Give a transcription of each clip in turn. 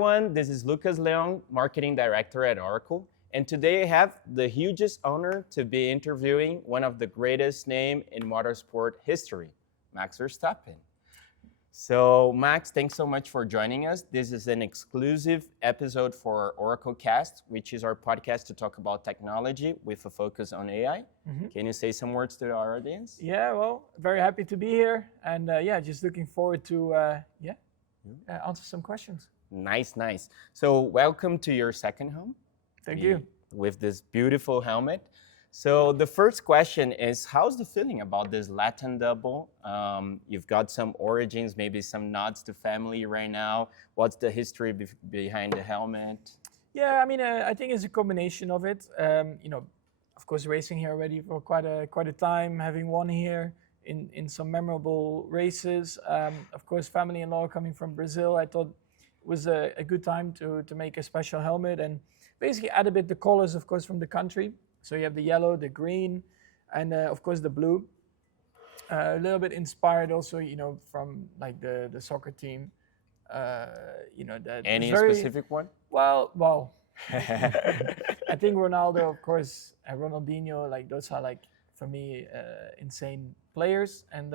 everyone. This is Lucas Leon, Marketing Director at Oracle. And today I have the hugest honor to be interviewing one of the greatest names in motorsport history, Max Verstappen. So Max, thanks so much for joining us. This is an exclusive episode for Oracle Cast, which is our podcast to talk about technology with a focus on AI. Can you say some words to our audience? Yeah, well, very happy to be here. And just looking forward to answer some questions. Nice. So welcome to your second home. Thank you. With this beautiful helmet. So the first question is, how's the feeling about this Latin double? You've got some origins, maybe some nods to family right now. What's the history behind the helmet? Yeah, I mean, I think it's a combination of it. Of course, racing here already for quite a time, having won here in some memorable races. Of course, family-in-law coming from Brazil, I thought it was a good time to make a special helmet and basically add a bit the colors, of course, from the country. So you have the yellow, the green, and of course the blue. A little bit inspired also, from like the soccer team. That Any very, specific one? Well. I think Ronaldo, of course, and Ronaldinho, like those are like for me insane players. And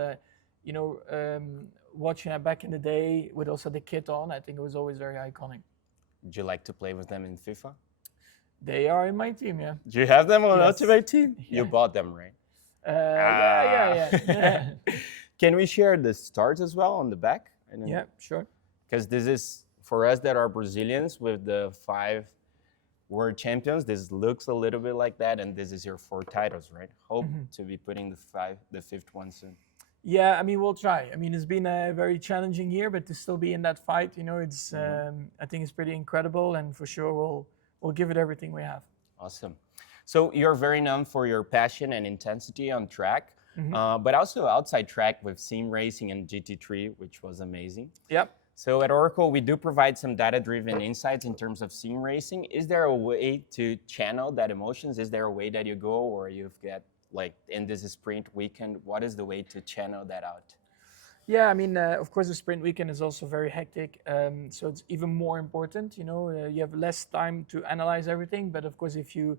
watching it back in the day with also the kit on, I think it was always very iconic. Would you like to play with them in FIFA? They are in my team, yeah. Do you have them on Yes. Ultimate Team? Yeah. You bought them, right? Yeah. Can we share the stars as well on the back? Yeah, sure. Because this is, for us that are Brazilians with the 5 world champions, this looks a little bit like that, and this is your 4 titles, right? Hope to be putting the 5th one soon. Yeah, I mean, we'll try. I mean, it's been a very challenging year, but to still be in that fight, it's I think it's pretty incredible, and for sure we'll give it everything we have. Awesome. So you're very known for your passion and intensity on track, but also outside track with sim racing and GT3, which was amazing. Yep. So at Oracle, we do provide some data-driven insights in terms of sim racing. Is there a way to channel that emotions? Is there a way that you go, or you've got like in this sprint weekend, what is the way to channel that out? Yeah, I mean, of course, the sprint weekend is also very hectic, so it's even more important. You have less time to analyze everything, but of course, if you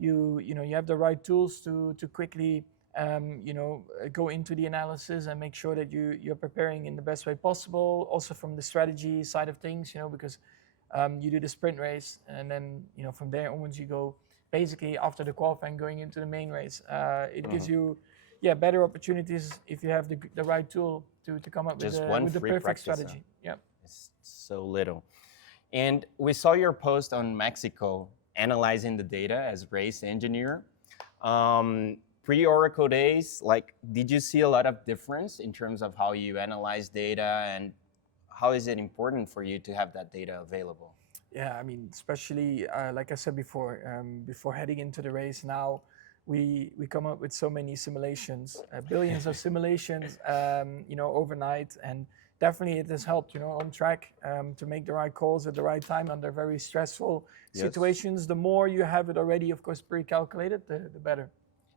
have the right tools to quickly go into the analysis and make sure that you're preparing in the best way possible. Also from the strategy side of things, because you do the sprint race, and then from there onwards you go basically after the qualifying going into the main race. It gives you better opportunities if you have the right tool to come up with the perfect strategy. Yeah, it's so little. And we saw your post on Mexico analyzing the data as race engineer. Pre-Oracle days, did you see a lot of difference in terms of how you analyze data, and how is it important for you to have that data available? Yeah, I mean, especially like I said before heading into the race now, we come up with so many simulations, billions of simulations, overnight, and definitely it has helped, on track to make the right calls at the right time under very stressful situations. The more you have it already, of course, pre-calculated, the better.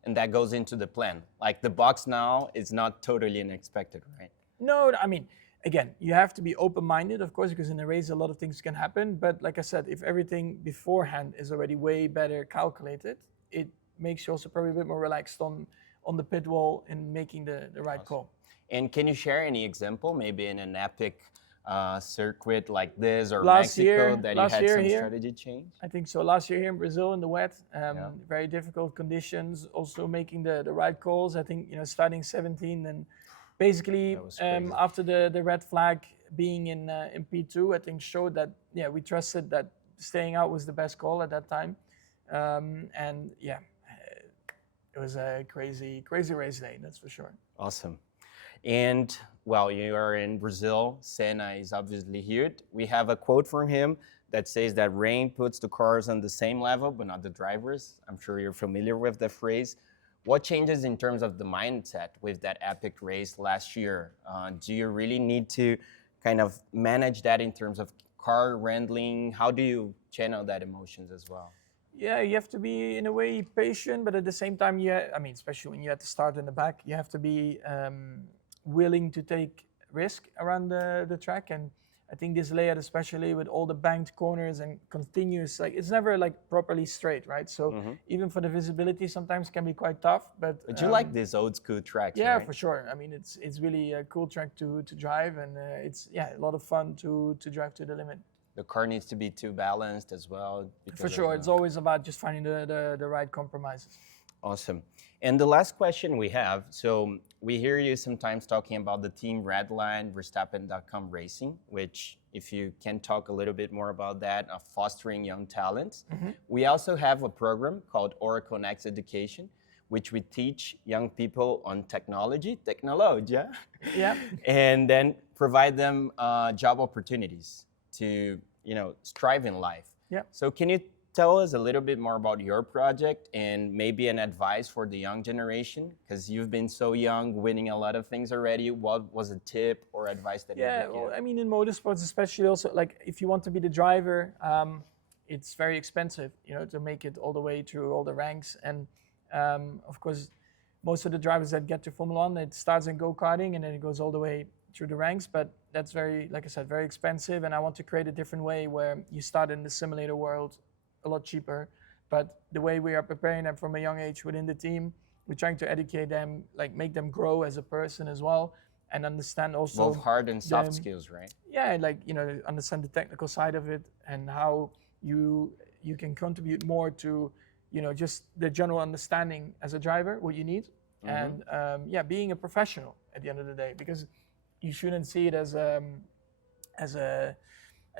And that goes into the plan. Like the box now is not totally unexpected, right? No, I mean, again, you have to be open-minded, of course, because in a race a lot of things can happen. But like I said, if everything beforehand is already way better calculated, it makes you also probably a bit more relaxed on the pit wall in making the right call. And can you share any example, maybe in an epic circuit like this, or last Mexico, year, that you had some here, strategy change? I think so. Last year here in Brazil in the wet, very difficult conditions, also making the right calls. I think, starting 17 and basically after the red flag being in P2, I think showed that, we trusted that staying out was the best call at that time. It was a crazy race day, that's for sure. Awesome. And well, you are in Brazil. Senna is obviously here. We have a quote from him that says that rain puts the cars on the same level, but not the drivers. I'm sure you're familiar with the phrase. What changes in terms of the mindset with that epic race last year? Do you really need to kind of manage that in terms of car handling? How do you channel that emotions as well? Yeah, you have to be, in a way, patient, but at the same time, especially when you have to start in the back, you have to be willing to take risk around the track. And I think this layout, especially with all the banked corners and continuous, like it's never like properly straight, right? So even for the visibility, sometimes can be quite tough. But you like these old school tracks, yeah, right? for sure. I mean, it's really a cool track to drive, and it's a lot of fun to drive to the limit. The car needs to be too balanced as well. For sure, it's always about just finding the right compromises. Awesome. And the last question we have, so we hear you sometimes talking about the team Redline, Verstappen.com Racing, which if you can talk a little bit more about that, of fostering young talents. We also have a program called Oracle Next Education, which we teach young people on tecnologia, Yeah. and then provide them job opportunities to, strive in life. Yeah. So can you tell us a little bit more about your project and maybe an advice for the young generation? Because you've been so young, winning a lot of things already. What was a tip or advice that you would give? Well, I mean, in motorsports, especially also, like if you want to be the driver, it's very expensive, to make it all the way through all the ranks. And of course, most of the drivers that get to Formula 1, it starts in go-karting and then it goes all the way through the ranks. But that's very, like I said, very expensive. And I want to create a different way where you start in the simulator world a lot cheaper, but the way we are preparing them from a young age within the team, we're trying to educate them, like make them grow as a person as well, and understand also both hard and soft skills, right? Yeah, like understand the technical side of it and how you can contribute more to just the general understanding as a driver what you need, and being a professional at the end of the day, because you shouldn't see it as a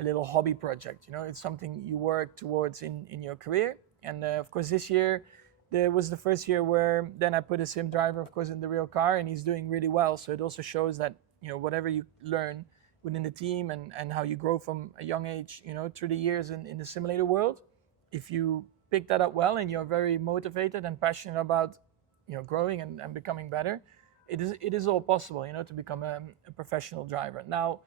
little hobby project. It's something you work towards in your career. And of course, this year, there was the first year where then I put a sim driver, of course, in the real car, and he's doing really well. So it also shows that, whatever you learn within the team and how you grow from a young age, through the years in the simulator world, if you pick that up well and you're very motivated and passionate about, growing and becoming better, it is all possible, to become a professional driver. Now,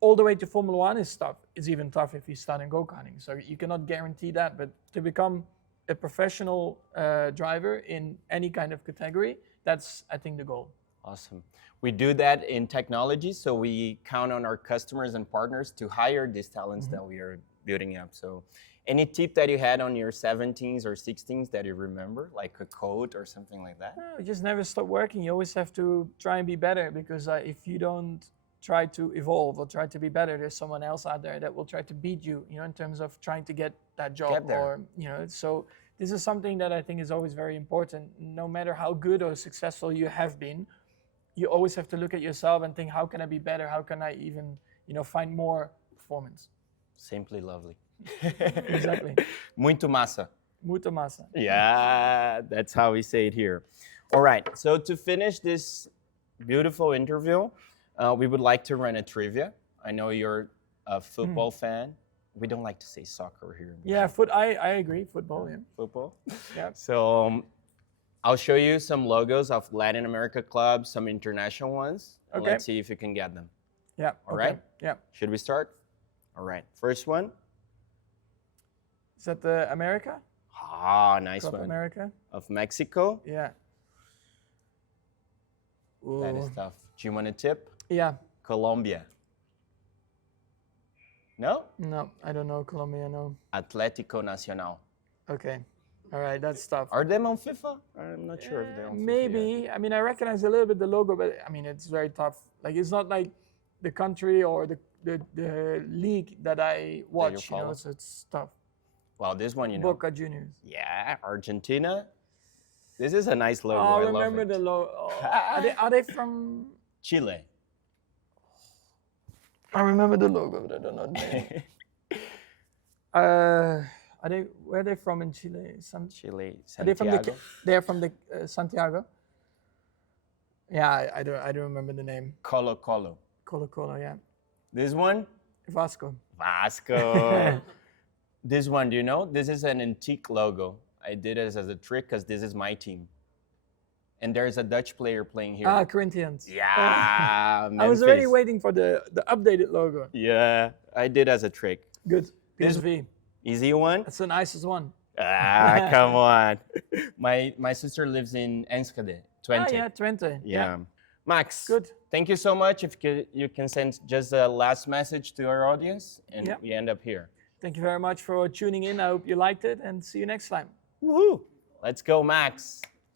all the way to Formula 1 is tough. It's even tough if you start in go-karting. So you cannot guarantee that, but to become a professional driver in any kind of category, that's, I think, the goal. Awesome. We do that in technology, so we count on our customers and partners to hire these talents that we are building up. So any tip that you had on your 17s or 16s that you remember, like a code or something like that? No, just never stop working. You always have to try and be better, because if you don't try to evolve or try to be better, there's someone else out there that will try to beat you, in terms of trying to get that job. Or, so this is something that I think is always very important. No matter how good or successful you have been, you always have to look at yourself and think, how can I be better? How can I even, find more performance? Simply lovely. Exactly. Muito massa. Muito massa. Yeah, that's how we say it here. All right, so to finish this beautiful interview, we would like to run a trivia. I know you're a football fan. We don't like to say soccer here. Yeah, I agree. Football, yeah. Football? Yeah. So I'll show you some logos of Latin America clubs, some international ones. Okay. Let's see if you can get them. Yeah. All right? Yeah. Should we start? All right. First one. Is that America? Ah, nice Club one. America? Of Mexico. Yeah. That is tough. Do you want a tip? Yeah. Colombia. No? No, I don't know Colombia, no. Atlético Nacional. Okay. All right, that's tough. Are they on FIFA? I'm not sure if they're on FIFA. Maybe. Yet. I mean, I recognize a little bit the logo, but I mean, it's very tough. Like, it's not like the country or the league that I watch, so it's tough. Well, this one, Boca Juniors. Yeah, Argentina. This is a nice logo. Oh, I remember love it. the logo. Oh, are they from Chile? I remember the logo, but I don't know the name. Where are they from in Chile? Chile, Santiago. They're from the Santiago. Yeah, I don't remember the name. Colo Colo. Colo Colo, yeah. This one? Vasco. Vasco. This one, do you know? This is an antique logo. I did it as a trick because this is my team. And there's a Dutch player playing here. Ah, Corinthians. Yeah, I was already waiting for the updated logo. Yeah, I did as a trick. Good. PSV. Easy one? That's the nicest one. Ah, come on. My sister lives in Enschede, Twente. Ah, yeah, Twente. Yeah. Max, Good. thank you so much. If you can send just a last message to our audience, and Yeah. we end up here. Thank you very much for tuning in. I hope you liked it, and see you next time. Woohoo! Let's go, Max.